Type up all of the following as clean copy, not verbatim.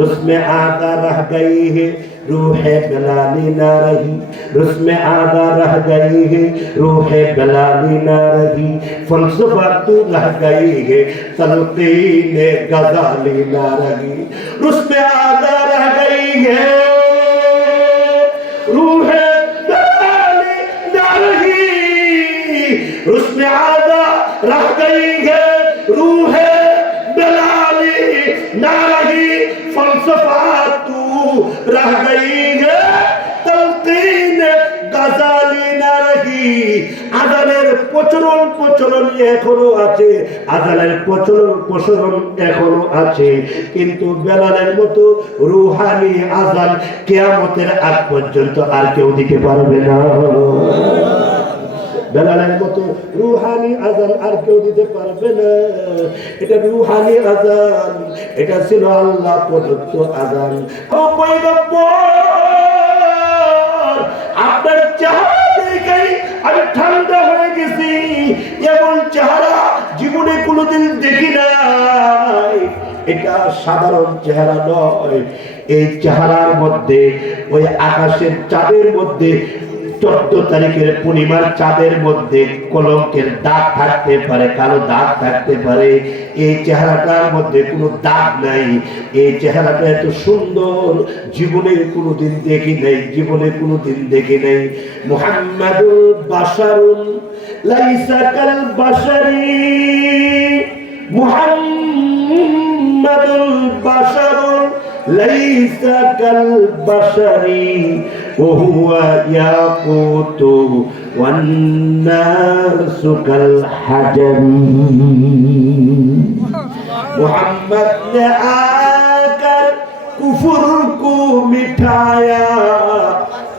रुस्म आदा रह गई है रूह बलाली ना रही, रुस्म आदा रह गई है रूह बलाली ना रही, फलसफा तू रह गई है तलकीन गजाली ना रही। रुस्म आदा रह गई है रूह बलाली ना रही, रुस्म आदा रह गई है रूह बलाली ना रही, फलसफा तू रह गई है तलकीन गजाली ना रही। আযানের প্রচলন এখনো আছে, আযানের প্রচলন এখনো আছে, কিন্তু বেলালের মতো রূহানি আযান কিয়ামতের আগ পর্যন্ত আর কেউ দিতে পারবে না। বেলালের মতো রূহানি আযান আর কেউ দিতে পারবে না। এটা রূহানি আযান, এটা ছিল আল্লাহ প্রদত্ত আযান। ও পয়গম্বর, আপনার চেহারা দেখে আমি ঠান্ডা হয়ে গেছি, এমন চেহারা জীবনে কোনোদিন দেখি নাই। এটা সাধারণ চেহারা নয়, এই চেহারার মধ্যে ওই আকাশের চাঁদের মধ্যে 14 তারিখের পূর্ণিমার চাঁদের মধ্যে কলঙ্কের দাগ থাকতে পারে, কালো দাগ থাকতে পারে। এই চেহারাটার মধ্যে কোনো দাগ নাই। এই চেহারাটা এত সুন্দর জীবনে কোনোদিন দেখি নাই, জীবনে কোনোদিন দেখি নাই। মুহাম্মাদুল বাশারুন লাইসা কাল বাশারি, মুহাম্মাদুল বাশারুন লাইসা কাল বাশারি, وهو ياقوت والناس كالحجر। محمد ने आकर कुफर को मिठाया,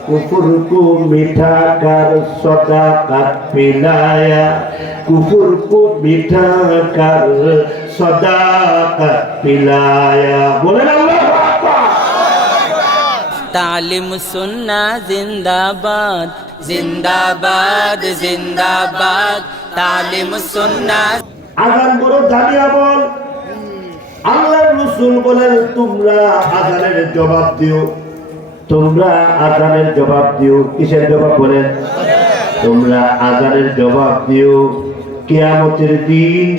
कुफर को मिठा कर सदाकत पिलाया, कुफर को मिठा कर सदाकत पिलाया। बोले अल्लाह तालिम सुन्ना जिंदाबाद जिंदाबाद जिंदाबाद, तालिम सुन्ना। আযান বড় দামি আমল। আল্লাহর রাসূল বলেন তোমরা আযানের জবাব দিও, তোমরা আযানের জবাব দিও। কিসের জবাব বলেন? তোমরা আযানের জবাব দিও। কিয়ামতের দিন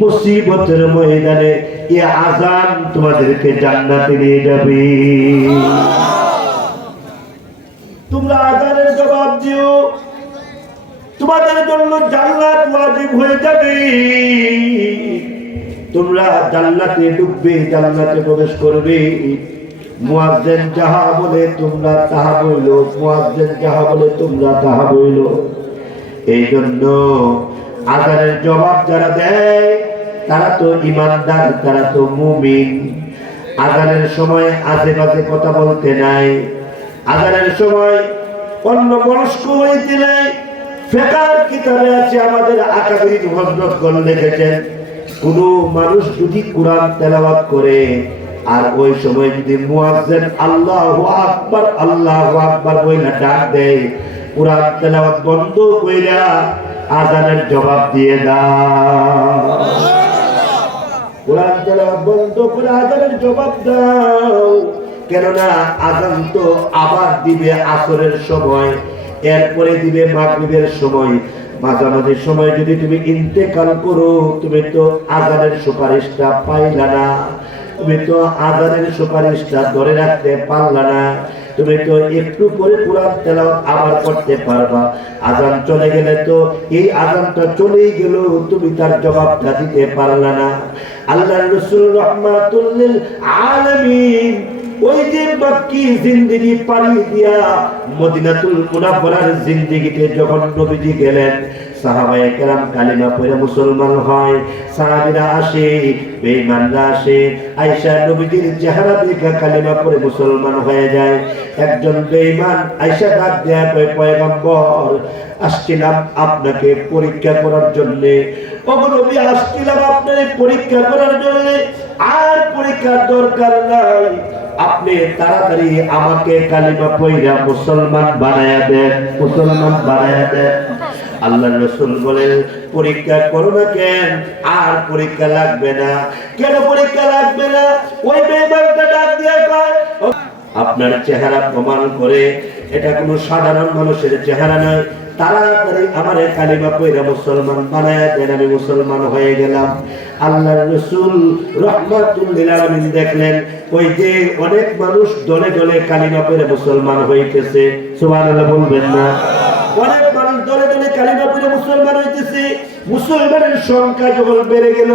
মুসিবতের ময়দানে এই আযান তোমাদেরকে জান্নাতে নিয়ে যাবে। তোমরা আযানের জবাব দিও, তোমাদের জন্য জান্নাত ওয়াজিব হয়ে যাবে। তোমরা জান্নাতে ঢুকবে, জান্নাতে প্রবেশ করবে। মুয়াজ্জিন যাহা বলে তোমরা তাহা বইলো, মুয়াজ্জিন যাহা বলে তোমরা তাহা বইলো। এই জন্য আযানের জবাব যারা দেয় তারা তো ঈমানদার, তারা তো মুমিন। আযানের সময় আজে-বাজে কথা বলতে নাই, আযানের সময় অন্য মনস্ক হইতে নাই। ফিকহের কিতাবে আছে, আমাদের আকাবির হযরতগণ লিখেছেন, কোন মানুষ যদি কোরআন তেলাওয়াত করে আর ওই সময় যদি মুয়াজ্জিন আল্লাহু আকবার বইলা ডাক দেয়, কোরআন তেলাওয়াত বন্ধ কইরা আযানের জবাব দিয়ে দাও। কোরআন তেলাওয়াত বন্ধ করে আযানের জবাব দাও। কেননা আযান তো আবার দিবে আসরের সময়, এরপরে দিবে মাগরিবের সময়। মাঝামাঝি সময় যদি তুমি ইন্তেকাল করো, তুমি তো আযানের সুপারিশটা পাইলা না, তুমি তো আযানের সুপারিশটা ধরে রাখতে পারলা না। তুমি তো একটু পরে কোরআন তেলাওয়াত আবার করতে পারবা, আযান চলে গেলে তো এই আযানটা চলেই গেল, তুমি তার জবাবটা দিতে পারলা না। আল্লাহর রাসূল রাহমাতুল লিল আলামিন ওই যে মক্কি জিন্দেগি পাড়ি দিয়া মদিনাতুল মুনাওয়ারার জিন্দেগিতে যখন নবীজি গেলেন, সাহাবায়ে কেরাম কালিমা পড়ে মুসলমান হয়। সাহাবীরা আসে, বেঈমানরা আসে, আয়েশা নবীজির চেহারা দেখে কালিমা পড়ে মুসলমান হয়ে যায়। একজন বেঈমান আয়েশা ডাক দেয়া কয়, পয়গম্বর আসছিলাম আপনাকে পরীক্ষা করার জন্য। ওগো নবী, আসছিলাম আপনাকে পরীক্ষা করার জন্য, আর পরীক্ষার দরকার নাই, আপনি তাড়াতাড়ি আমাকে কালিমা পড়া মুসলমান বানায়া দেন, মুসলমান বানায়া দেন। আল্লাহর রাসূল বলেন, পরীক্ষা করো না কেন? আর পরীক্ষা লাগবে না। কেন পরীক্ষা লাগবে না? ওই বেঈমানটা ডাক দিয়া আপনার চেহারা প্রমাণ করে এটা কোনো সাধারণ মানুষের চেহারা নয়। তাড়াতাড়ি আমার কালিমা পয়রা মুসলমান বানায় দেন, আমি মুসলমান হয়ে গেলাম। আল্লাহর রাসূল রাহমাতুল লিল আলামিন দেখলেন ওই যে অনেক মানুষ দলে দলে কালিমা পয়রা মুসলমান হইতেছে, সুবহানাল্লাহ বলবেন না? অনেক মানুষ দলে দলে কালিমা পয়রা মুসলমান হইতেছে। মুসলমানের সংখ্যা যখন বেড়ে গেল,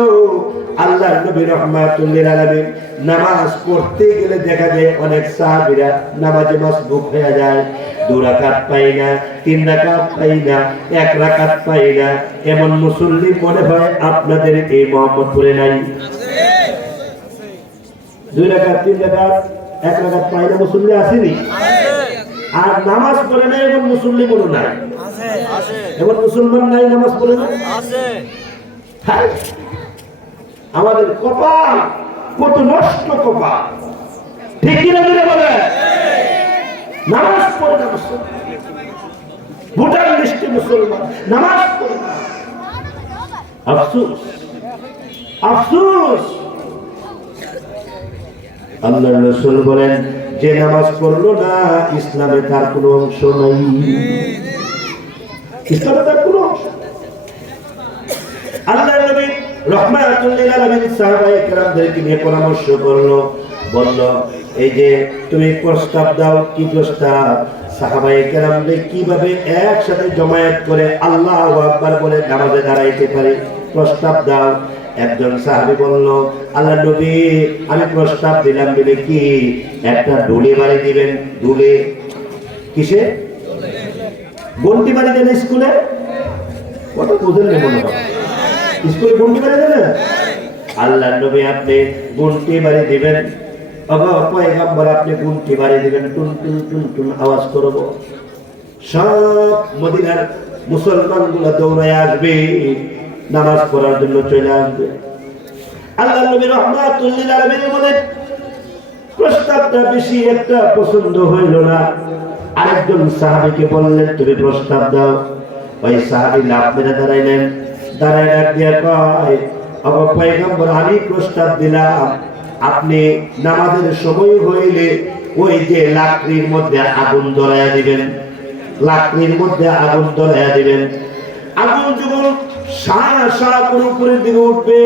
আল্লাহর নবী রাহমাতুল লিল আলামিন নামাজ পড়তে গেলে দেখা যায় অনেক সাহাবীরা নামাজে মাসবুক হয়ে যায়। 2 রাকাত পাই না, 3 রাকাত পাই না, 1 রাকাত পাই না, এমন মুসল্লি মনে হয় আপনাদের এই মোহাম্মদপুরে নাই। 2 রাকাত, 3 রাকাত, 1 রাকাত পাই না মুসল্লি আসেনি? আর নামাজ পড়ে না এমন মুসল্লি মনে নাই? এমন মুসলমান নাই নামাজ পড়ে না? আমাদের কপাল কত নষ্ট কপাল, ঠিক কিনা বলে? নামাজ পড়ে না মুসলমান, ভোটার লিস্টে মুসলমান নামাজ পড়ে না। আফসোস, আফসোস। আল্লাহর রাসূল বলেন যে নামাজ পড়লো না ইসলামে তার কোনো অংশ নাই, ইসলামে তার কোনো অংশ। আল্লাহর নবী রাহমাতুল লিল আলামিন সাহাবায়ে কেরামদেরকে নিয়ে পরামর্শ করলো, বলল এই যে তুমি প্রস্তাব দাও। কি প্রস্তাব? সাহাবায়ে কেরামদের কিভাবে একসাথে জমায়েত করে আল্লাহু আকবার বলে নামাজে দাঁড়াইতে পারে, প্রস্তাব দাও। একজন সাহাবী বলল, আল্লাহর নবী আমি প্রস্তাব দিলাম বলে কি একটা ঢুলে বাড়ি দিবেন। ঢুলে কিসে? বন্টি বাড়ি দেন স্কুলে? কত বুঝেন না মনে হয়, স্কুলে বন্টি বাড়ি দেন? আল্লাহর নবী আপনি বন্টি বাড়ি দিবেন, পয়গম্বর আপনি বন্টি বাড়ি দিবেন, টুন টুন টুন টুন আওয়াজ করব। সব মদিনার মুসলমানগুলো দৌড়ায় আসবে, নামাজ পড়ার জন্য চলে আসবে। আল্লাহর নবী রাহমাতুল লিল আলামিন বলেন প্রস্তাবটা বেশি একটা পছন্দ হইল না। আরেকজন সাহাবীকে বললেন তুমি প্রস্তাব দাও। ওই সাহাবী লাফ মেরে দাঁড়াইলেন, দাঁড়ায় ডাক দিয়া কয়, ওগো পয়গম্বর আমি প্রস্তাব দিলাম আপনি নামাজের সময় হইলে ওই যে লাকড়ির মধ্যে আগুন ধরাইয়া দিবেন, লাকড়ির মধ্যে আগুন ধরাইয়া দিবেন। আগুন যখন উপরের দিকে উঠবে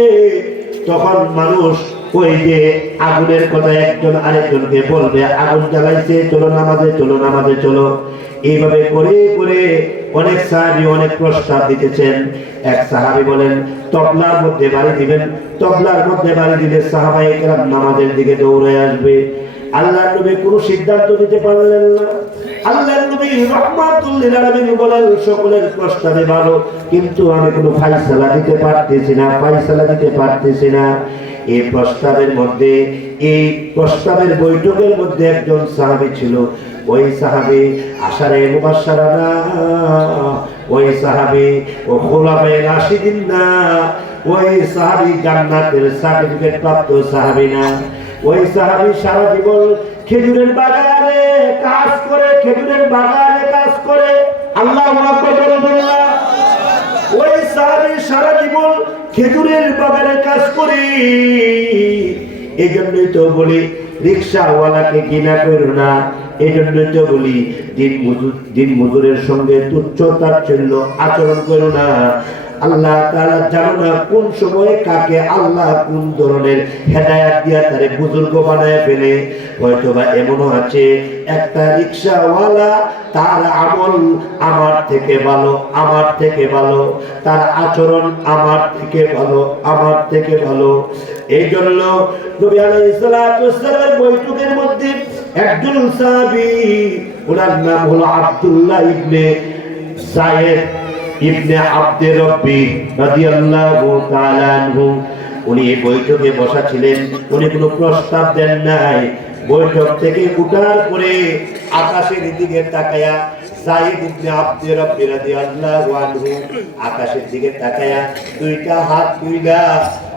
তখন মানুষ ওই যে আগুনের কথা একজন আরেকজনকে বলবে আগুন জ্বালাইছে, চলো নামাজে চলো, নামাজে চলো। এইভাবে করে করে অনেক সাহাবী অনেক প্রস্তাব দিতেছেন। এক সাহাবী বলেন তবলার মধ্যে বাড়ি দিবেন, তবলার মধ্যে বাড়ি দিলে সাহাবায়ে কেরাম নামাজের দিকে দৌড়ে আসবে। আল্লাহর নবী কোনো সিদ্ধান্ত দিতে পারলেন না। আল্লাহর নবী রাহমাতুল লিল আলামিন বলেন সকলের প্রস্তাবে ভালো, কিন্তু আমি কোনো ফায়সালা দিতে পারতেছি না, ফায়সালা দিতে পারতেছি না। এই প্রস্তাবের মধ্যে, এই প্রস্তাবের বৈঠকের মধ্যে একজন সাহাবী ছিল। ওই সাহাবী আশারে মুবাশশারা না, ওই সাহাবী ও খুলাফায়ে রাশিদিন না, ওই সাহাবী জান্নাতের সার্টিফিকেট প্রাপ্ত সাহাবী না। ওই সাহাবী সারা জীবন খেজুরের বাগানে কাজ করে, খেজুরের বাগানে কাজ করে। আল্লাহু আকবার বলুন। ওই সাহাবী সারা জীবন খেজুরের বাগানে কাজ করে। এই জন্যই তো বলি রিকশাওয়ালাকে ঘৃণা করো না, এই জন্যই তো বলি দিন মজুরের সঙ্গে তুচ্ছ তাচ্ছিল্য আচরণ করো না। আল্লাহ তাআলা জানো না কোন সময়ে কাকে আল্লাহ কোন ধরনের হেদায়েত দিয়া তারে বুজুর্গ বানায় ফেলে। হয়তোবা এমনও আছে একটা রিকশাওয়ালা তার আমল আমার থেকে ভালো, আমার থেকে ভালো, তার আচরণ আমার থেকে ভালো, আমার থেকে ভালো। এই জন্য নবী আলাইহিস সালাতু ওয়াস সালামের বৈঠকের মধ্যে একজন সাহাবী, ওনার নাম হলো আব্দুল্লাহ ইবনে যায়েদ ইবনে আব্দে রব্বি রাদিয়াল্লাহু তাআলা আনহু। উনি বৈঠকে বসা ছিলেন, উনি কোনো প্রস্তাব দেন নাই। বৈঠক থেকে উঠার পরে আকাশের দিকে তাকায়া যায়েদ ইবনে আব্দে রব্বি রাদিয়াল্লাহু আনহু আকাশের দিকে তাকায়া দুইটা হাত তুইলা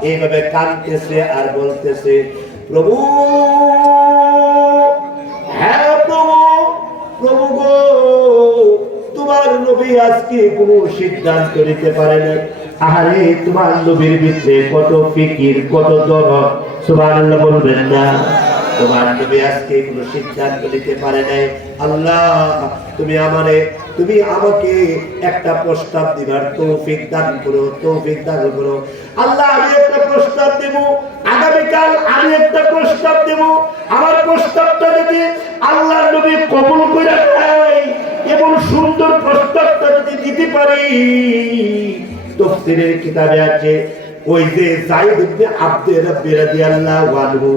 এইভাবে কাঁদতেছে আর বলতেছে, প্রভু, হ্যাঁ প্রভু, প্রভু গো, তোমার নবী আজকে কোনো সিদ্ধান্ত নিতে পারে না। আরে তোমার নবীর ভিতরে কত ফিকির, কত দরদ, সুবহানাল্লাহ বলবেন না? তোমার নবী আজকে কোনো সিদ্ধান্ত নিতে পারে নাই। আল্লাহ তুমি আমাকে একটা প্রস্তাব দিবার তৌফিক দান করো, তৌফিক দান করো। আল্লাহ আমি একটা প্রস্তাব দেব, আগামীকাল আমি একটা প্রস্তাব দেব। আমার প্রস্তাবটা যদি আল্লাহ নবী কবুল করে নেয়, এমন সুন্দর প্রস্তাবটা যদি দিতে পারি, তাফসীরের কিতাবে আছে ওই যে যায়েদ ইবনে আব্দুর রাব্বি রাদিয়াল্লাহু আনহু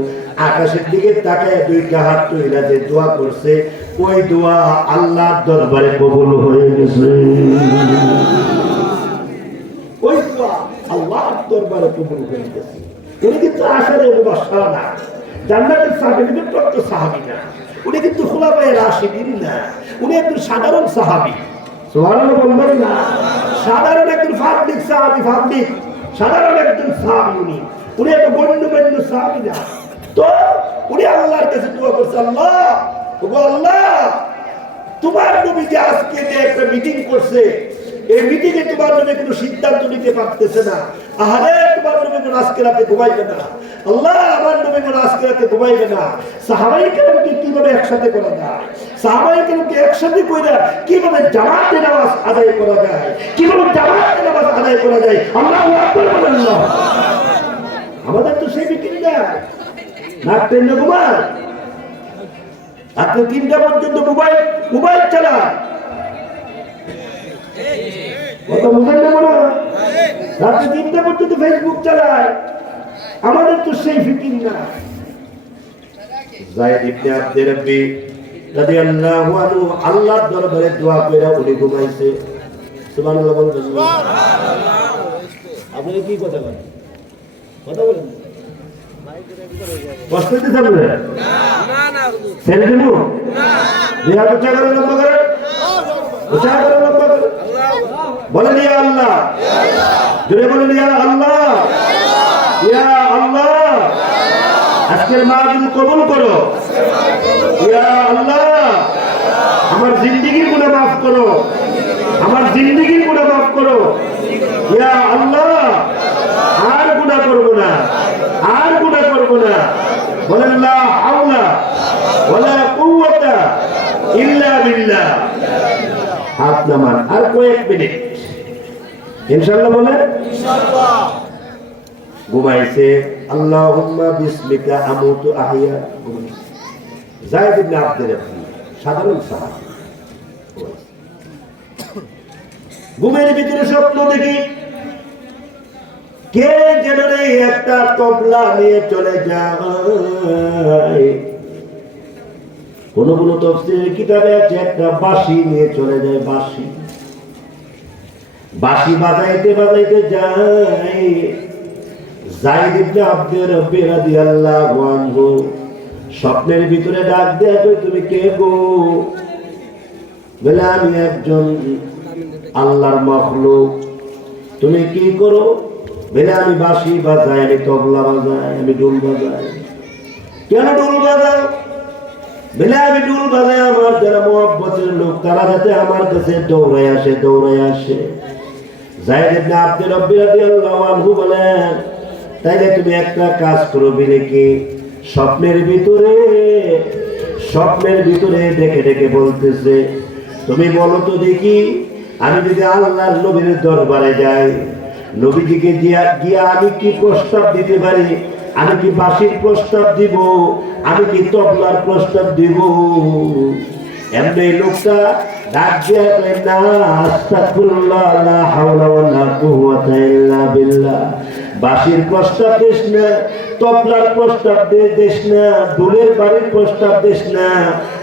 আকাশের দিকে তাকায় দুইটা হাত তুলে যে দোয়া করছে, ওই দোয়া আল্লাহর দরবারে কবুল হয়ে গেছে। ওই দোয়া আল্লাহর দরবারে কবুল হয়ে গেছে। উনি কিন্তু আশারে মুবাশশারা না, জান্নাতের সার্টিফিকেট প্রাপ্ত সাহাবী না, উনি কিন্তু খুলাফায়ে রাশিদিন না, উনি একজন সাধারণ সাহাবী। সুবহানাল্লাহ বলবেন না? সাধারণ একজন পাবলিক সাহাবী, পাবলিক সাধারণ একজন সাহাবী। উনি একটা গণ্যমান্য সাহাবী না। তো উনি আল্লাহর কাছে দোয়া করছে, আল্লাহ তোমার নবী যে আজকে যে একটা মিটিং করছে, এই মিটিং এ তোমার নবী কোনো সিদ্ধান্ত নিতে পারতেছে না। আহারে তোমার নবী কোন আজকে রাতে ঘুমাইবে না। আল্লাহ আমার নবী কোন আজকে রাতে ঘুমাইবে না। সাহাবায়ে কেরামকে কিভাবে একসাথে করা যায়, সাহাবায়ে কেরামকে একসাথে কইরা কিভাবে জামাতে নামাজ আদায় করা যায়, কিভাবে জামাতে নামাজ আদায় করা যায়। আল্লাহু আকবার বলেন। আমাদের তো সেই মিটিং না, রাত 3টা ঘুমায়, রাত 3টা পর্যন্ত মোবাইল চালায়। কত মোবাইল না, রাত 3টা পর্যন্ত ফেসবুক চালায়। আমাদের তো সেই ফিকির না। যায়েদ ইবনে আব্দুর রাব্বি রাদিয়াল্লাহু আনহু আল্লাহর দরবারে দোয়া কইরা উনি ঘুমাইছে। সুবহানাল্লাহ বলবেন। আপনি কি কথা বলেন? কথা বলেন। কষ্ট দিতে হবে না, না ছেড়ে দেব না। বিয়া উচ্চা করে লম্বা করে, উচ্চা করে লম্বা করে বলেন ইয়া আল্লাহ, জোরে বলেন ইয়া আল্লাহ, ইয়া আল্লাহ। আজকের মাহফিল কবুল করো ইয়া আল্লাহ। আমার জিন্দেগির গুনাহ মাফ করো, আমার জিন্দেগির গুনাহ মাফ করো ইয়া আল্লাহ। আর গুনাহ করব না, আর গুনাহ করব না। বলেন লা হাওলা ওয়ালা কুওয়াতা ইল্লা বিল্লাহ। হাত নামান, আর কয়েক মিনিট ইনশাআল্লাহ বলেন ইনশাআল্লাহ। ঘুমাইছে। আল্লাহুম্মা বিসমিকা আমুতু আহইয়া। যায়েদ ইবনে আব্দুর রাব্বি সাধারণ সাহাবী। ঘুমের ভিতরে স্বপ্ন দেখি কে যেন একটা তবলা নিয়ে চলে যায়। কোন কোন তাফসীরের কিতাবে আছে একটা বাঁশি নিয়ে চলে যায়। বাঁশি বাজাইতে বাজাইতে যায়। যায়েদ ইবনে আব্দুর রাব্বি রাদিয়াল্লাহু আনহু স্বপ্নের ভিতরে ডাক দেয়া, তুমি কে গো? বলে আমি একজন আল্লাহর মাখলুক। তুমি কি করো? বলে আমি বাঁশি বাজাই, আমি তবলা বাজাই, আমি ঢোল বাজাই। কেন ঢোল বাজাও? বলে আমি ঢোল বাজাই আমার যারা মুহাব্বতের লোক তারা যাতে আমার কাছে দৌড়ায় আসে। যায়েদ ইবনে আব্দুর রাব্বি রাদিয়াল্লাহু আনহু বলেন, তাইলে তুমি একটা কাজ করো। বলে কি? স্বপ্নের ভিতরে ডেকে ডেকে বলতেছে, তুমি বলো তো দেখি, আমি যদি আল্লাহর নবীর দরবারে যাই, নবীজিকে গিয়া আমি কি প্রস্তাব দিতে পারি? আমি কি বাঁশির প্রস্তাব দিব? আমি কি তবলার প্রস্তাব দিব? এমনি লোকটা ডাক দিয়া কয়, না আস্তাগফিরুল্লাহ, লা হাওলা ওয়ালা কুওয়াতা ইল্লা বিল্লাহ। বাঁশির প্রস্তাব দিস না, তবলার প্রস্তাব দিস না, ঢোলের বাড়ির প্রস্তাব দিস না,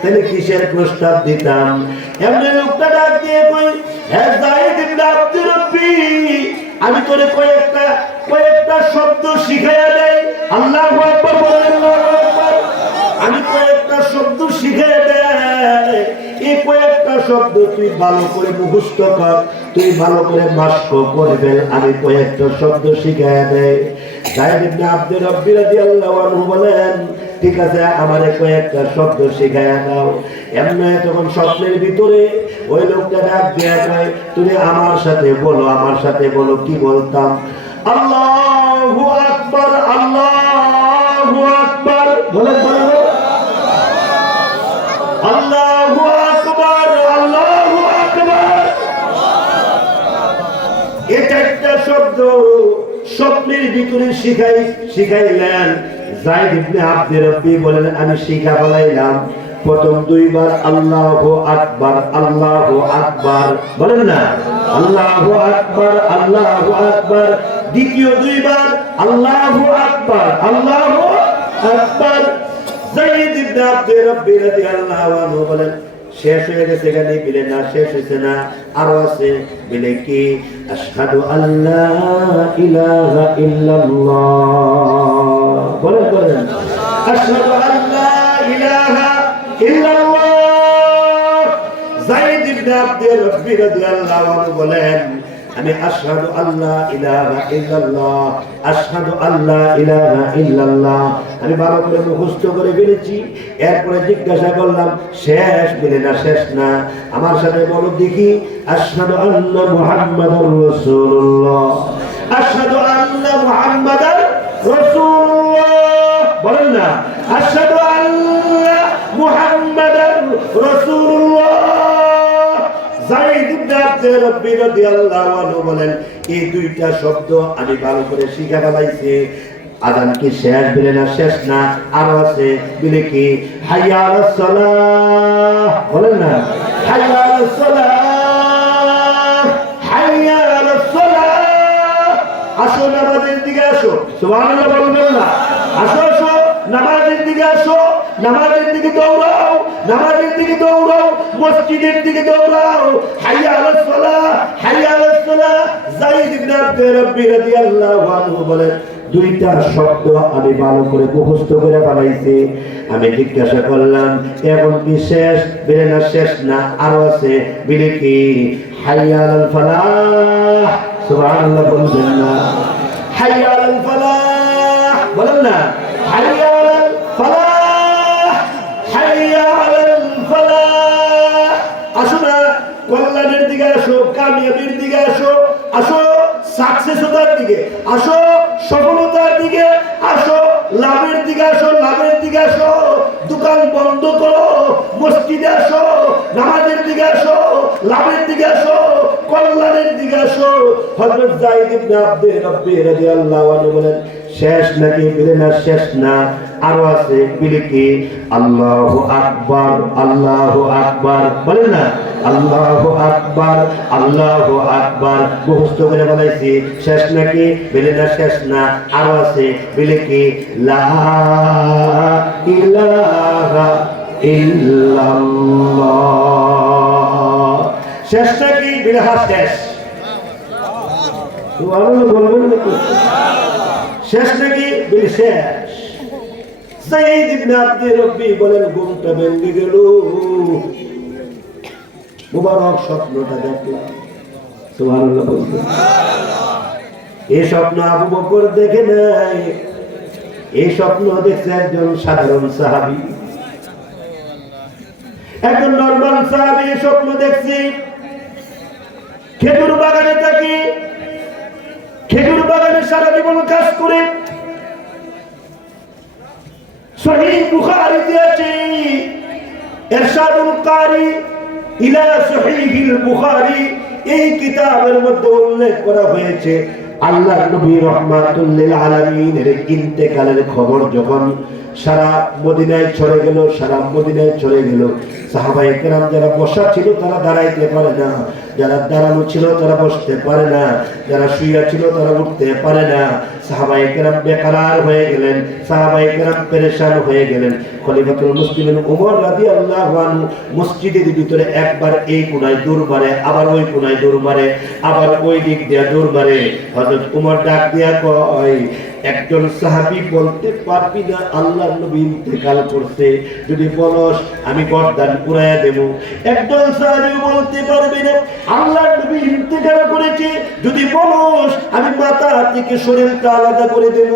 তাহলে কিসের প্রস্তাব দিতাম? এমনি লোকটা ডাক দিয়ে কই, হ্যাঁ যায়েদ ইবনে আব্দুর রাব্বি, আমি তোরে কয়েকটা শব্দ শিখাইয়া দেই। আল্লাহু আকবার বলেন, আল্লাহু আকবার। আমি কয়েকটা শব্দ শিখাইয়া দেই, এই কয়েকটা শব্দ তুই ভালো করে মুখস্থ কর, তুই ভালো করে বাক্য করবে। আমি কয়েকটা শব্দ শিখাইয়া দেই। যায়েদ ইবনে আব্দুর রাব্বি রাদিয়াল্লাহু আনহু বলেন, ঠিক আছে, আমারে কয়েকটা শব্দ শিখাইয়া দাও। এমনি তখন স্বপ্নের ভিতরে ওই লোকটা ডাক দিয়া কয়, তুমি আমার সাথে বলো। কি বলতাম? আল্লাহু আকবার, আল্লাহু আকবার। বলেন শব্দ স্বপ্নের ভিতরে শিখাইলেন। যায়েদ ইবনে আব্দে রব্বি বলেন আমি শিখা বলাইলাম প্রথম দুইবার আল্লাহু আকবার আল্লাহু আকবার বলেন না, আল্লাহু আকবার আল্লাহু আকবার। দ্বিতীয় দুইবার আল্লাহু আকবার আল্লাহু আকবার। যায়েদ ইবনে আব্দে রব্বি রাদিয়াল্লাহু আনহু বলেন শেষ হয়ে গেছে গানি বিলে না, শেষ হয়েছে না, আরো আছে বিলে কি আশহাদু আল্লা ইলাহা ইল্লাল্লাহ বলেন বলেন আশহাদু আল্লা ইলাহা ইল্লাল্লাহ। যায়েদ ইবনে আব্দে রব্বি রাদিয়াল্লাহু আনহু বলেন আমি আশহাদু আল্লা ইলাহা ইল্লাল্লাহ আশহাদু আল্লা ইলাহা ইল্লাল্লাহ আমি ভালো করে মুখস্থ করে ফেলেছি। এরপরে জিজ্ঞাসা করলাম শেষ বলে না, শেষ না, আমার সাথে বলো দেখি আশহাদু আন্না মুহাম্মাদুর রাসূলুল্লাহ আশহাদু আন্না মুহাম্মাদার রাসূলুল্লাহ বলেন না আশহাদু আন্না মুহাম্মাদার রাসূলুল্লাহ। যায়েদ ইবনে আব্দে রব্বি রাদিয়াল্লাহু আনহু বলেন এই দুইটা শব্দ আমি ভালো করে শিখা ফেলাইছি। আযান কি শেষ বলে না, শেষ না, আরো আছে বলে কি হাইয়া আলাস সালাহ বলেন না হাইয়া আলাস সালাহ হাইয়া আলাস সালাহ। আসো নামাজের দিকে আসো, সুবহানাল্লাহ বলবেন না, আসো আসো নামাজের দিকে আসো, নামাজের দিকে দৌড়াও, নামাজের দিকে দৌড়াও, মসজিদের দিকে দৌড়াও। হাইয়া আলাস সালাহ হাইয়া আলাস সালাহ। যায়েদ ইবনে আব্দে রব্বি রাদিয়াল্লাহু আনহু বলেন দুইটা শব্দ আমি ভালো করে মুখস্থ করে বানাইছি। আমি জিজ্ঞাসা করলাম এখন কি শেষ বলে না, শেষ না, আরো আছে বলে কি হাইয়া আলাল ফালাহ সুবহানাল্লাহ বলবেন না হাইয়া আলাল ফালাহ বলেন না হাইয়া আলাল ফালাহ হাইয়া আলাল ফালাহ। আসো না কল্যাণের দিকে আসো, কামিয়াবির দিকে আসো, আসো সাকসেসতার দিকে আসো, সফলতার দিকে আসো, লাভের দিকে আসো, লাভের দিকে আসো। দোকান বন্ধ করো, মসজিদে আসো, নামাজের দিকে আসো, লাভের দিকে আসো, কল্যাণের দিকে আসো। হযরত যায়েদ ইবনে আব্দে রব্বি রাদিয়াল্লাহু আনহু বলেন শেষ নাকি বলে না, শেষ না, আরো আছে বলে কি আল্লাহু আকবার আল্লাহু আকবার বলেন না আল্লাহু আকবার আল্লাহু আকবার। মুখস্থ করে বলাইছি শেষ নাকি বলে না, শেষ না, আরো আছে বলে কি লা ইলাহা ইল্লাল্লাহ। শেষ নাকি বলে হা শেষ বলবেন নাকি শেষ নাকি বলে শেষ। যায়েদ ইবনে আব্দে রব্বি বলেন ঘুমটা ভেঙে গেল, মুবারক স্বপ্নটা দেখলাম। সুবহানাল্লাহ বলতে এই স্বপ্ন আবু বকর দেখে নাই, এই স্বপ্ন দেখছে একজন সাধারণ সাহাবী, একজন নরমাল সাহাবী এই স্বপ্ন দেখছি। খেজুর বাগানে থাকি, খেজুর বাগানে সারা জীবন কাজ করে। সহিহ বুখারীতে আছে ইরশাদুল কারি ইলা সহিহিল বুখারী, এই কিতাবের মধ্যে উল্লেখ করা হয়েছে আল্লাহ নবী রাহমাতুল লিল আলামিনের ইন্তেকালের খবর যখন সারা মদিনায় ছড়ে গেল, সারা মদিনায় ছড়ে গেল, সাহাবায়ে কেরাম যারা বসা ছিল তারা দাঁড়াইতে পারে না, যারা দাঁড়ানো ছিল তারা বসতে পারে না, যারা শুয়ে ছিল তারা উঠতে পারে না। সাহাবায়ে কেরাম বেকরার হয়ে গেলেন, সাহাবায়ে কেরাম পেরেশান হয়ে গেলেন। খলিফাতুল মুসলিমিন ওমর রাদিয়াল্লাহু আনহু মসজিদের ভিতরে একবার এই কোণায় দৌড় মারে, আবার ওই কোণায় দৌড় মারে, আবার ওই দিক দিয়ে দৌড় মারে। হযরত ওমর ডাক দিয়া কয় একজন সাহাবী বলতে পারবি না আল্লাহর নবী ইন্তেকাল করছে, যদি বলস আমি গর্দান উড়াইয়া দেব। একজন সাহাবী বলতে পারবি না আল্লাহর নবী ইন্তেকাল করেছে, যদি বলস আমি মাথা থেকে শরীরটা আলাদা করে দেব।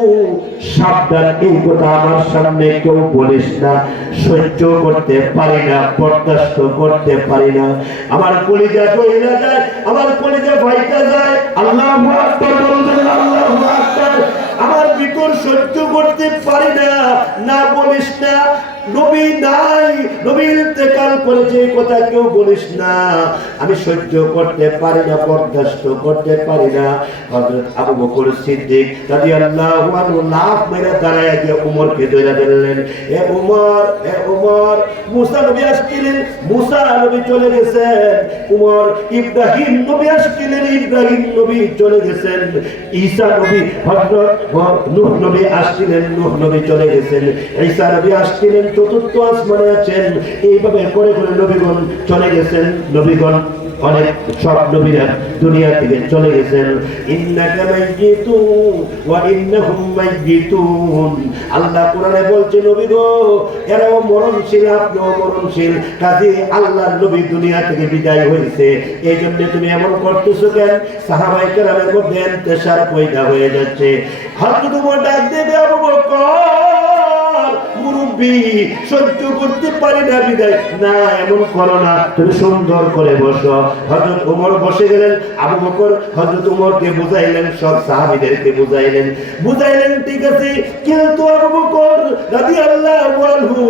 সাবধান, এই কথা আমার সামনে কেউ বলিস না, সহ্য করতে পারি না, বরদাস্ত করতে পারি না। আমার কলিজা জ্বলে যায়, আমার কলিজা ভাইটা যায়। আল্লাহু আকবার বলবেন, আল্লাহু আকবার। আমার ভিতর সহ্য করতে পারি না, না বলিস না, নবী নাই, নবী ইন্তেকাল করেছে, এই কথা কেউ বলিস না, আমি সহ্য করতে পারি না, বরদাস্ত করতে পারি না। হযরত আবু বকর সিদ্দিক রাদিয়াল্লাহু আনহু লাফ মেরে দাঁড়ায় গিয়ে উমরকে ধরে ফেললেন। এ উমর, এ উমর, মুসা নবী আসছিলেন, মুসা নবী চলে গেছেন। উমর, ইব্রাহিম নবী আসছিলেন, ইব্রাহিম নবী চলে গেছেন। ঈসা নবী, হযরত নূহ নবী আসছিলেন, নূহ নবী চলে গেছেন। ঈসা নবী আসছিলেন, চতুর্থ আসমানে আছেন। এইভাবে করে করে নবীগণ চলে গেছেন। নবীগণ অনেক সব নবীরা দুনিয়া থেকে চলে গেছেন। ইন্নাকা মাইয়িতুন ওয়া ইন্নাহুম মাইয়িতুন। আল্লাহ কোরআনে বলছে, নবী গো, এরাও মরণশীল, আপনিও মরণশীল। কাজে আল্লাহর নবী দুনিয়া থেকে বিদায় হয়েছে, এই জন্য তুমি এমন করতেছো কেন? সাহাবায়ে কেরামের মধ্যে ইন্তেশার পয়দা হয়ে যাচ্ছে। হযরত ওমর ডাক দেবে, আবু বকর মুরব্বি, সহ্য করতে পারি না বিদায়। না, এমন করো না, তুমি সুন্দর করে বসো। হযরত ওমর বসে গেলেন। আবু বকর হযরত ওমরকে বুঝাইলেন, সব সাহাবীদেরকে বুঝাইলেন। ঠিক আছে, কিন্তু আবু বকর রাদিয়াল্লাহু আনহু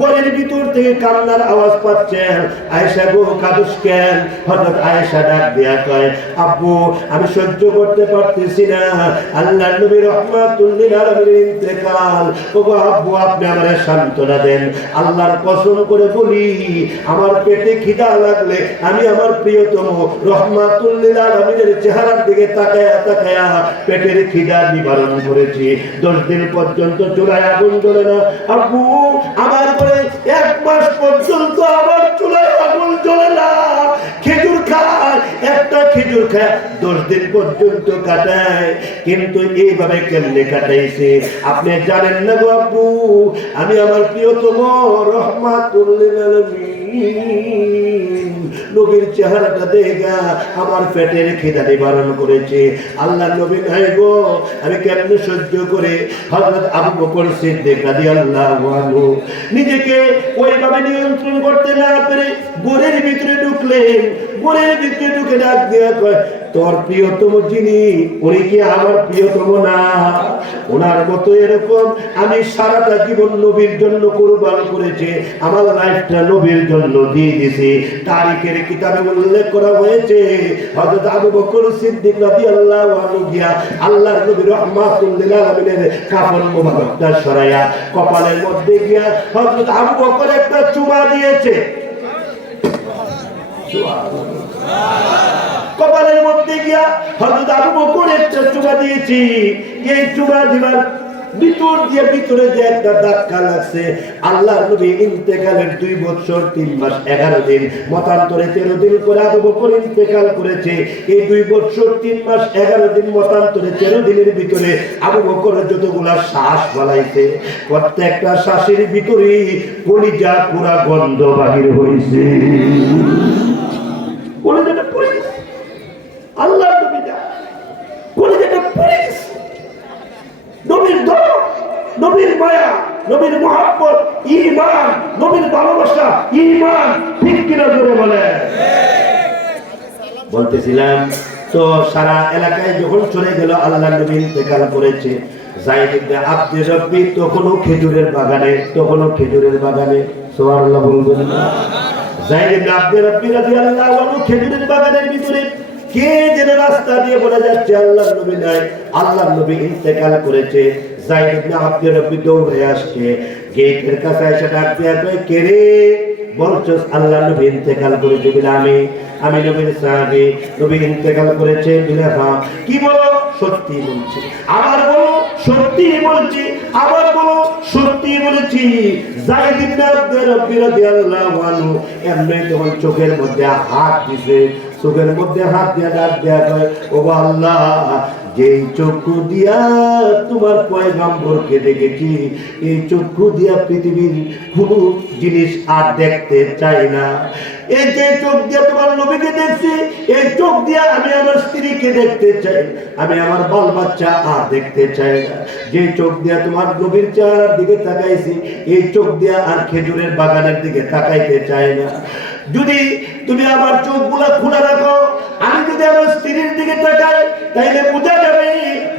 ঘরের ভিতর থেকে কান্নার আওয়াজ পাচ্ছেন। আয়েশা গো, কাঁদুস কেন? হযরত আয়েশা ডাক দিয়া কয়, আব্বু, আমি সহ্য করতে পারতেছি না, আল্লাহর নবী রাহমাতুল লিল আলামিনের ইন্তেকাল। ওগো আব্বু, আপনি আমারে সান্ত্বনা দেন। আল্লাহর কসম করে বলি, আমার পেটে খিদা লাগলে আমি আমার প্রিয়তম রাহমাতুল লিল আলামিনের চেহারার দিকে তাকায়া তাকায়া পেটের খিদা নিবারণ করেছি। 10 দিন পর্যন্ত চুলায় আগুন জ্বলে না। আব্বু, আমার ঘরে 1 মাস পর্যন্ত আমার চুলায় আগুন জ্বলে না। খেজুর খায়, একটা খেজুর খায় 10 দিন পর্যন্ত কাটায়। কিন্তু এইভাবে কেমনে কাটাইছে আপনি জানেন না গো আব্বু। আমি আমার প্রিয়তম রাহমাতুল লিল আলামিন নবীর চেহারাটা দেখা আমার পেটের খিদা নিবারণ করেছে। আল্লাহ নবী নাই গো, আমি কেমনে সহ্য করে? হযরত আবু বকর সিদ্দিক রাদিয়াল্লাহু আনহু নিজেকে ওইভাবে নিয়ন্ত্রণ করতে না পেরে ঘরের ভিতরে ঢুকলেন। ঘরের ভিতরে ঢুকে ডাক দিয়া কয়, তোর প্রিয়তম যিনি, উনি কি আমার প্রিয়তম না? ওনার মতো এরকম আমি সারাটা জীবন নবীর জন্য কুরবান করেছি, আমার লাইফটা নবীর জন্য দিয়ে দিয়েছি। তারিখের কিতাবে উল্লেখ করা হয়েছে, হযরত আবু বকর সিদ্দিক রাদিয়াল্লাহু আনহু গিয়া আল্লাহর নবী রাহমাতুল লিল আলামিনের কাফন মোবারকটা সরাইয়া কপালের মধ্যে গিয়া হযরত আবু বকর একটা চুমা দিয়েছে। কপালের মধ্যে গিয়া হযরত আবু বকর একটা চুমা দিয়েছি। এই চুমা দিবার ভিতরে যে একটা ধাক্কা লাগছে। আল্লাহর নবী ইন্তেকালের 2 বছর 3 মাস 11 দিন, মতান্তরে 13 দিন করে আবু বকর ইন্তেকাল করেছে। এই 2 বছর 3 মাস 11 দিন মতান্তরে 13 দিনের ভিতরে আবু বকর যতগুলা শ্বাস ফলাইছে, প্রত্যেকটা শ্বাসের ভিতরে কলিজা পুরা গন্ধ বাহির হইছে। কলিজাটা পুড়ে গেছে। আল্লাহর নবীটা কলিজাটা পুড়ে গেছে। নবীর দরদ, নবীর মায়া, নবীর মহব্বত, ঈমান, নবীর ভালোবাসা, ঈমান, ঠিক কিনা জোরে বলে? বলতেছিলাম তো, সারা এলাকায় যখন চলে গেল আল্লাহর নবী ইন্তেকাল করেছে, যায়েদ ইবনে আব্দুর রাব্বি তখনও খেজুরের বাগানে, সুবহানাল্লাহ বলবেন না? যায়েদ ইবনে আব্দুর রাব্বি রাদিয়াল্লাহু আনহু খেজুরের বাগানের ভিতরে কে যেন রাস্তা দিয়ে বলে যাচ্ছে, আল্লাহর নবী নাই, আল্লাহর নবী ইন্তেকাল করেছে। যায়েদ ইবনে আব্দুর রাব্বি দৌড়ে আসছে, গেটের কাছে এসে ডাক দিয়া কয়, কে রে? বলছস আল্লাহর নবী ইন্তেকাল করেছে? বলে আমি নবীর সাহাবী, নবী ইন্তেকাল করেছে। বলে হ্যাঁ। কি বলো? সত্যি বলছি। আবার বলো? সত্যি বলছি। আবার বলো? সত্যি বলেছি। যায়েদ ইবনে আব্দুর রাব্বি রাদিয়াল্লাহু আনহু এমনি তখন চোখের মধ্যে হাত দিছে, চোখের মধ্যে হাত দিয়া ডাক দিয়া কয়, ও আল্লাহ, যেই চক্ষু দিয়া তোমার পয়গম্বরকে দেখেছি, এই চক্ষু দিয়া পৃথিবীর কোন জিনিস আর দেখতে চাই না। এই যে চোখ দিয়া তোমার নবীকে দেখছি, এই চোখ দিয়া আমি আমার স্ত্রীকে দেখতে চাই, আমি আমার বাল বাচ্চা আর দেখতে চাই না। যে চোখ দিয়া তোমার নবীর চেহারার দিকে তাকাইছি, এই চোখ দিয়া আর খেজুরের বাগানের দিকে তাকাইতে চাই না। যদি তুমি আমার চোখগুলা খোলা রাখো, আমি যদি আমার স্ত্রীর দিকে তাকাই, তাইলে বোঝা যাবে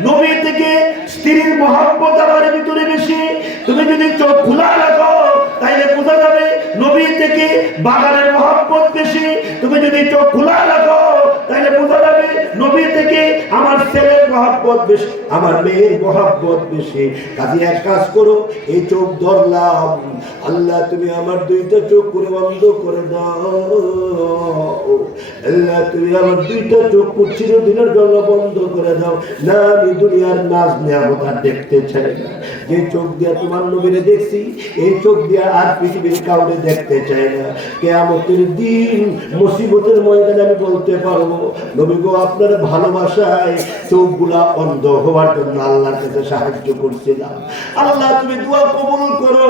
নবী থেকে স্ত্রীর মহব্বত আমার ভিতরে বেশি। তুমি যদি চোখ খোলা রাখো, তাইলে তাইলে বোঝা যাবে নবী থেকে বাগানের মহব্বত বেশি। তুমি যদি চোখ খোলা রাখো তাইলে বোঝা যাবে নবী থেকে আমার ছেলের মহব্বত বেশি, আমার মেয়ের মহব্বত বেশি। কাজে এক কাজ করো, এই চোখ ধরলাম, আল্লাহ তুমি আমার দুইটা চোখ করে বন্ধ করে দাও। আল্লাহ তুমি আমার দুইটা চোখ চিরদিনের জন্য বন্ধ করে দাও। না, আমি দুনিয়ার নাজ নিয়ামত আর দেখতে চাই না। যে চোখ দিয়ে তোমার নবীরে দেখছি, এই চোখ দিয়ে আর পৃথিবীর কাউরে দেখতে চাই না। কিয়ামতের দিন মুসিবতের ময়দানে আমি বলতে পারবো, নবী গো আপনার ভালোবাসায় চোখগুলা অন্ধ হওয়ার জন্য আল্লাহর কাছে সাহায্য করছিলাম। আল্লাহ তুমি দোয়া কবুল করো।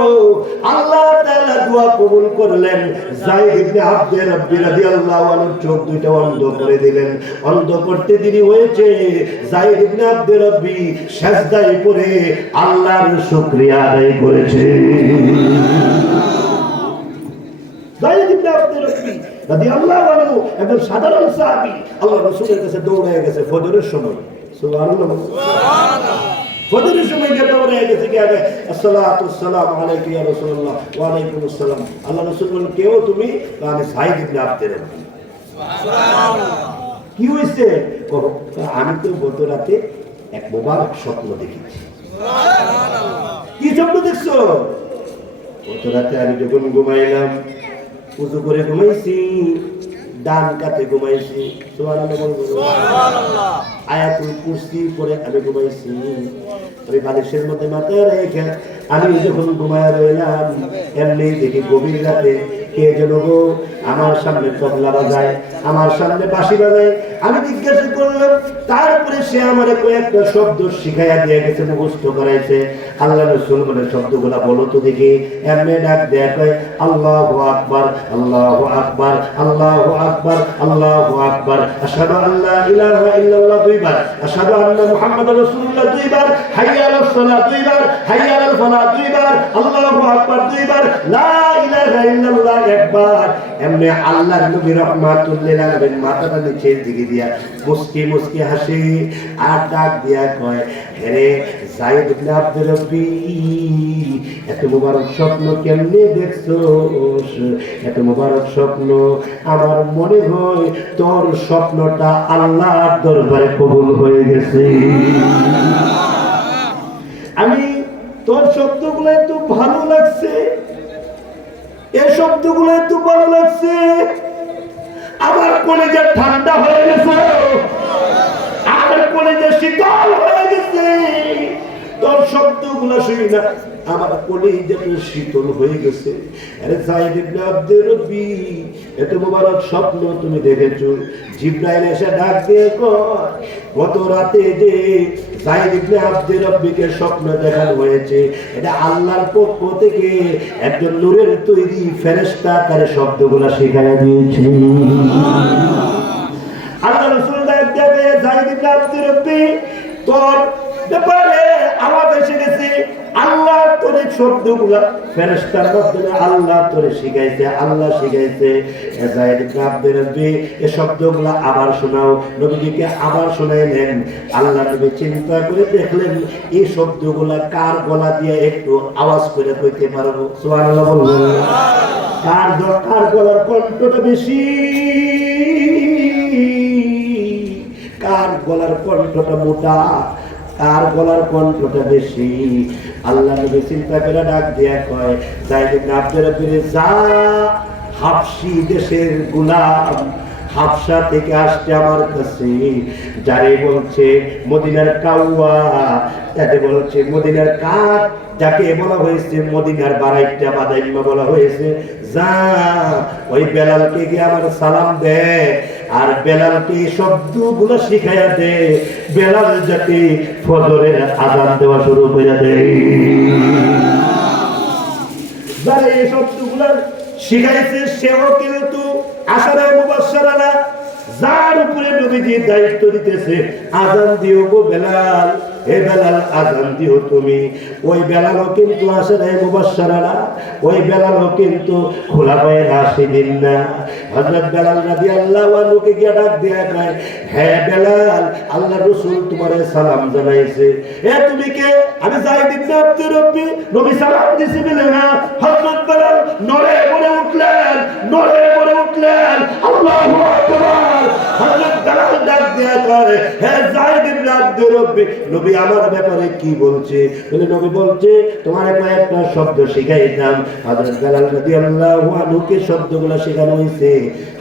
আল্লাহ তাআলা দোয়া কবুল করলেন। যায়েদ ইবনে আব্দে রাব্বি রাদিয়াল্লাহু আনহু চোখ দুইটা অন্ধ করে দিলেন। অন্ধ করতে দেরি হয়েছে, যায়েদ ইবনে আব্দে রাব্বি সিজদায় পড়ে আল্লাহর শুকরিয়া আদায় করেছে। যায়েদ ইবনে আব্দে রাব্বি রাদিয়াল্লাহু আনহু একজন সাধারণ সাহাবী, আল্লাহর রাসূলের কাছে দৌড়ে গেছে ফজরের সময়। সুবহানাল্লাহ, সুবহানাল্লাহ। ফজরের সময় গিয়ে দৌড়ে গেছে, কি হবে, আসসালাতু ওয়াসসালামু আলাইকা ইয়া রাসূলুল্লাহ। ওয়া আলাইকুম আসসালাম। আল্লাহর রাসূল বলেন, কেউ তুমি? আমি যায়েদ ইবনে আব্দে রাব্বি। সুবহানাল্লাহ। কি হইছে? আমি তো গত রাতে এক মোবারক স্বপ্ন দেখেছি। সুবহানাল্লাহ। কি স্বপ্ন দেখছো? গত রাতে আমি যখন ঘুমাইলাম, উযু করে ঘুমাইছি, ডান কাতে ঘুমাইছি। সুবহানাল্লাহ। আয়াতুল কুরসি পড়ে আমি ঘুমাইছি। আমি বালিশের মধ্যে মাথা রেখে আমি যখন ঘুমায় রইলাম, এমনি দেখি গভীর রাতে কে যেন গো আমার সামনে তবলা বাজায়, আমার সামনে বাঁশি বাজায়। আমি জিজ্ঞাসা করলাম, তারপরে সে আমার কয়েকটা শব্দ শিখাইয়া দিয়ে গেছে, মুখস্থ করাইছে। আল্লাহ রাসূল বলে, শব্দগুলা বলো তো দেখি। এমনি ডাক দেয়া কয়, আল্লাহু আকবার, আল্লাহু আকবার, আল্লাহু আকবার, আল্লাহু আকবার, আশহাদু আল্লা ইলাহা ইল্লাল্লাহ দুইবার, আশহাদু আন্না মুহাম্মাদুর রাসূলুল্লাহ দুইবার, হাইয়া আলাস সালাত দুইবার, হাইয়া আলাল ফালাহ দুইবার, আল্লাহু আকবার দুইবার, লা ইলাহা ইল্লাল্লাহ একবার। এমনি আল্লাহর নবী রাহমাতুল লিল আলামিন মাথাটা নিচের দিকে দিয়া মুস্কি মুস্কি হাসি আর ডাক দিয়া কয়, হে যায়েদ ইবনে আব্দে রাব্বি, এত মুবারক স্বপ্ন কেমনে দেখছো? এত মুবারক স্বপ্ন, আমার মনে হয় তোর স্বপ্নটা আল্লাহর দরবারে কবুল হয়ে গেছে। আমি তোর শব্দগুলো এত ভালো লাগছে, এই শব্দগুলো এত ভালো লাগছে, আমার কলেজে ঠান্ডা হয়ে গেছে, আমার কলেজে শীতল হয়ে গেছে। তোর শব্দগুলো শুনি না আমার কলেজে শীতল হয়ে গেছে। আরে যায়েদ ইবনে আব্দে রাব্বি, এত মুবারক স্বপ্ন তুমি দেখেছো? জিবরাইল এসে ডাক দিয়ে কয়, গত রাতে যে যায়েদ ইবনে আব্দে রাব্বিকে স্বপ্ন দেখানো হয়েছে, এটা আল্লাহর পক্ষ থেকে একজন নূরের তৈরি ফেরেশতা তার শব্দগুলো শিখাইয়া দিয়েছে। আল্লাহ রাসূল ডাক দিয়ে, যায়েদ ইবনে আব্দে রাব্বি, তোর ব্যাপারে আওয়াজ এসে গেছে, আল্লাহ তোর শব্দগুলা ফেরেশতার মাধ্যমে আল্লাহ তোরে শিখাইছে, আল্লাহ শিখাইছে। যায়েদ ইবনে আব্দে রাব্বি, এই শব্দগুলা আবার শোনাও। নবীজিকে আবার শোনাইলেন। আল্লাহ নবী চিন্তা করে দেখলেন, এই শব্দগুলা কার গলা দিয়ে একটু আওয়াজ করে কইতে পারবো? সুবহানাল্লাহ বলবেন। কার গলার কণ্ঠটা বেশি? কার গলার কণ্ঠটা মোটা? কার গলার কণ্ঠটা বেশি? আল্লাহ নবী চিন্তা করে ডাক দিয়া কয়, যায়েদ ইবনে আব্দে রাব্বি, যা হাবশী দেশের গোলাম, হাবশা থেকে আসছে আমার কাছে, যারে বলছে মদিনার কাউয়া, যাকে বলছে মদিনার কাঠ, যাকে বলা হয়েছে মদিনার বারাইটা বাদাইম্মা বলা হয়েছে, যা ওই বেলালকে গিয়ে আমার সালাম দে, আর বেলালকে শব্দগুলো শিখাইয়া দে, বেলাল যাতে ফজরের আযান দেওয়া শুরু করে দেয়। যারা এই শব্দগুলো শিখাইছে সেও কিন্তু আশারা মুবাশশারা না, যার উপরে নবীজি দায়িত্ব দিতেছে, আযান দিও গো বেলাল, হে বেলাল আযান দিও তুমি। ওই বেলালও কিন্তু আশরায়ে মুবাশশারারা, ওই বেলালও কিন্তু খুলাফায়ে রাশিদিন না। হযরত বেলাল রাদিয়াল্লাহু আনহুকে গিয়ে ডাক দিয়া কয়, হে বেলাল, আল্লাহর রাসূল তোমারে সালাম জানাইছে। এ তুমি কে? আমি যায়েদ ইবনে আব্দুর রব্বি, নবী সালাম দিছে বলে না। হযরত বেলাল নড়ে পড়ে উঠলেন, নড়ে পড়ে উঠলেন। আল্লাহু আকবার। হযরত বেলাল ডাক দিয়া কয়, হে যায়েদ ইবনে আব্দুর রব্বি, নবী আমার ব্যাপারে কি বলছে? বলে নবী বলছে তোমারে কয়েকটা শব্দ শিখাইতাম। হযরত বেলাল রাদিয়াল্লাহু আনহুকে শব্দগুলো শেখানো হয়েছে।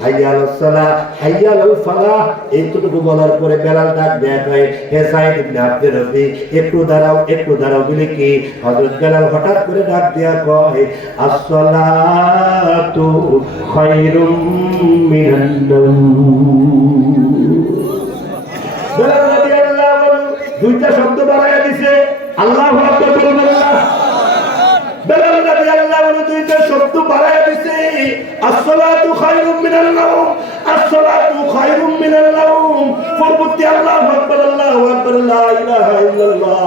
হাইয়া আলাস সালাহ, হাইয়া আলাল ফালাহ। এইটুকু বলার পরে বেলাল ডাক দেয়া কয়, হে যায়েদ ইবনে আব্দুর রব্বি, একটু দাঁড়াও, একটু দাঁড়াও। বলে কি? হযরত বেলাল হঠাৎ করে ডাক দেয়া কয়, আসসালাতু খায়রুম মিনান নাওম। বেলাল রাদিয়াল্লাহু আনহু দুইটা শব্দ বাড়ায়া দিছে। আল্লাহু আকবার বলুন। বেলাল রাদিয়াল্লাহু আনহু দুইটা শব্দ বাড়ায়া দিছে। আসসালাতু খায়রুম মিনান নাওম, আসসালাতু খায়রুম মিনান নাওম। পরবর্তী আল্লাহু আকবার, আল্লাহু আকবার, লা ইলাহা ইল্লাল্লাহ।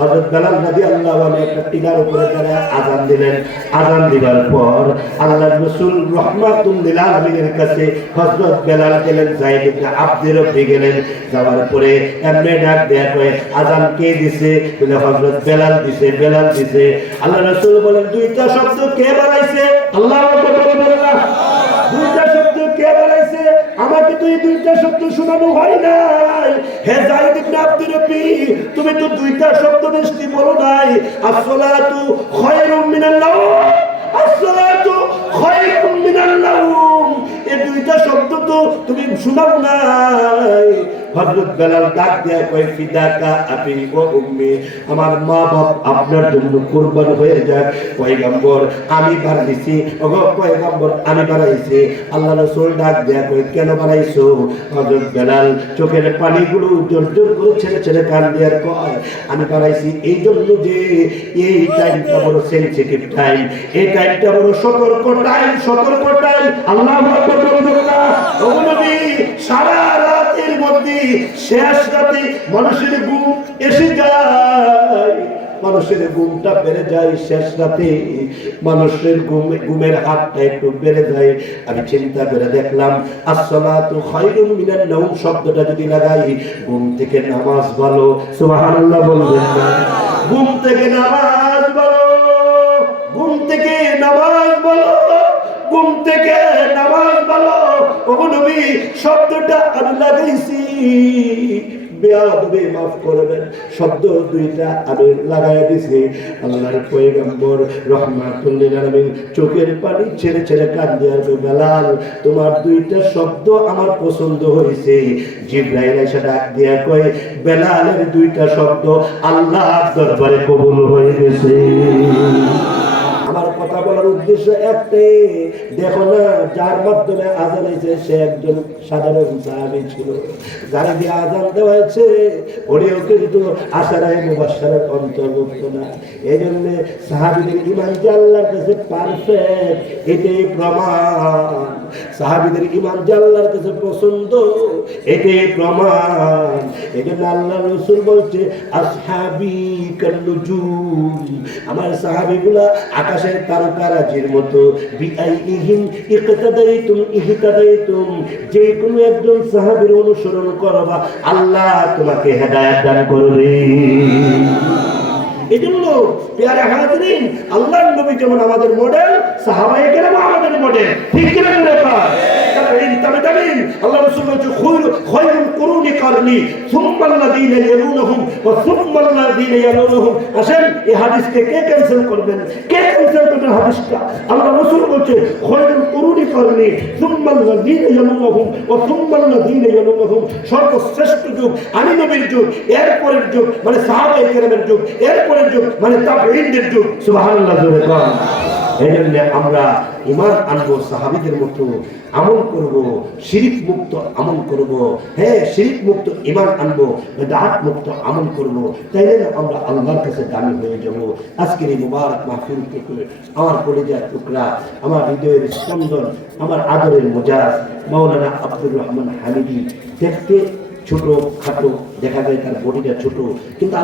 হযরত বেলাল রাদিয়াল্লাহু আনহু একটা টিলার উপরে দাঁড়ায় আযান দিলেন। আযান দিবার পর আল্লাহর রাসূল রাহমাতুল লিল আলামিনের কাছে হযরত বেলাল গেলেন, যায়েদ ইবনে আব্দুর রব্বি গেলেন। যাওয়ার পরে এমনি ডাক দেয়া কয়, আযান কে দিছে? বলে হযরত বেলাল দিছে, বেলাল দিছে। আল্লাহর রাসূল বলেন, দুইটা শব্দ কে বানাইছে? আল্লাহু আকবার বলুন। দুইটা শব্দ কে বানাইছে? আমাকে তো এই দুইটা শব্দ শোনানো হয় নাই। হে যায়েদ ইবনে আব্দুর রব্বি, তুমি তো দুইটা শব্দ বেশি বলো নাই। আসসালাতু খায়রুম মিনান নাওম, আসসালাতু খায়রুম মিনান নাওম। এই দুইটা শব্দ তো তুমি শোনাও নাই। হযরত বেলাল ডাক দেয়া কয়, ফিদাকা আবি ওয়া উম্মি, আমার মা বাপ আপনার জন্য কুরবান হয়ে যাক। পয়গম্বর আমি বাড়াইছি, ওগো পয়গম্বর আমি বাড়াইছি। আল্লাহ রাসূল ডাক দেয়া কয়, কেন বাড়াইছো? হযরত বেলাল চোখের পানিগুলো জোর জোর করে ছেড়ে ছেড়ে কান দিয়ে কয়, আমি বাড়াইছি এই জন্য যে এই টাইমটা বড় সেনসিটিভ টাইম, এই টাইমটা বড় সতর্ক টাইম, সতর্ক টাইম। আল্লাহু আকবার বলুন। ওগো নবী, সারা রাতের মধ্যে শেষ রাতে মানুষের ঘুম এসে যায়, মানুষের ঘুমটা বেড়ে যায় শেষ রাতে, মানুষের ঘুমের হাতটা একটু বেড়ে যায়। আমি চিন্তা করে দেখলাম, আসসালাতু খায়রুম মিনান নাওম শব্দটা যদি লাগাই, ঘুম থেকে নামাজ ভালো। সুবহানাল্লাহ বলবেন না? ঘুম থেকে নামাজ ভালো, ঘুম থেকে নামাজ ভালো, ঘুম থেকে নামাজ ভালো। ওগো নবী, শব্দটা আমি লাগাইছি, বেয়াদবি মাফ করবেন, শব্দ দুইটা আমি লাগাই দিছি। আল্লাহর পয়গম্বর রাহমাতুল লিল আলামিন চোখের পানি ছেড়ে ছেড়ে কাঁদে আর বেলাল, তোমার দুইটা শব্দ আমার পছন্দ হয়েছে। জিবরাইল এসে ডাক দিয়া কয়, বেলালের দুইটা শব্দ আল্লাহর দরবারে কবুল হয়ে গেছে। আমার কথা বলার উদ্দেশ্য একটাই, দেখো না, যার মাধ্যমে আযান হয়েছে সে একজন সাধারণ সাহাবী ছিল, যারা দিয়ে আযান দেওয়া হয়েছে ওরিও কিন্তু আশরায়ে মুবাশশারার অন্তর্ভুক্ত না। এই জন্য সাহাবীদের ঈমান যে আল্লাহর কাছে পারফেক্ট, এটাই প্রমাণ। সাহাবীদের ঈমান যে আল্লাহর কাছে পছন্দ, এটাই প্রমাণ। এই জন্য আল্লাহ রাসূল বলছে, আসহাবী কান্নুজুম, আমার সাহাবীগুলা আকাশের তারকারাজির মতো। বিআইহিম ইকতাদাইতুম ইহতাদাইতুম, যে কোনো একজন সাহাবীর অনুসরণ করবা, আল্লাহ তোমাকে হেদায়েত দান করবে। এজন্য প্যারে হাজিরিন, আল্লাহর নবী যেমন আমাদের মডেল, সাহাবায়ে কেরাম আমাদের মডেল। ঠিক কি না ব্যাপার? তাবেঈন, আল্লাহ রাসূল বলেছে, খায়রুল কুরুনি কারনি সুম্মাল্লাযীনা ইয়ালুনহুম ওয়া সুম্মাল্লাযীনা ইয়ালুনহুম। আসেন, এই হাদিসকে কে ক্যান্সেল করবেন? কে ক্যান্সেল করবেন হাদিসটা? আল্লাহ রাসূল বলেছে, খায়রুল কুরুনি কারনি সুম্মাল্লাযীনা ইয়ালুনহুম ওয়া সুম্মাল্লাযীনা ইয়ালুনহুম। সর্বশ্রেষ্ঠ যুগ আমি নবীর যুগ, এরপরের যুগ মানে সাহাবায়ে কেরামের যুগ, এরপরের যুগ মানে তাবেঈনদের যুগ। সুবহানাল্লাহ জোরে বলেন। এজন্য আমরা ঈমান আনবো, সাহাবীদের মতো আমল করব, শিরক মুক্ত আমল করব। হ্যাঁ, শিরক মুক্ত ঈমান আনবো, বিদআত মুক্ত আমল করব, তাইলে না আমরা আল্লাহর কাছে দামি হয়ে যাব। আজকের এই মুবারক মাহফিল থেকে আমার কলিজার টুকরা, আমার হৃদয়ের স্পন্দন, আমার আদরের মুজাজ মাওলানা আব্দুর রহমান হামিদি, দেখতে ছোট খাটো দেখা যায়, তার বডিটা ছোট, কিন্তু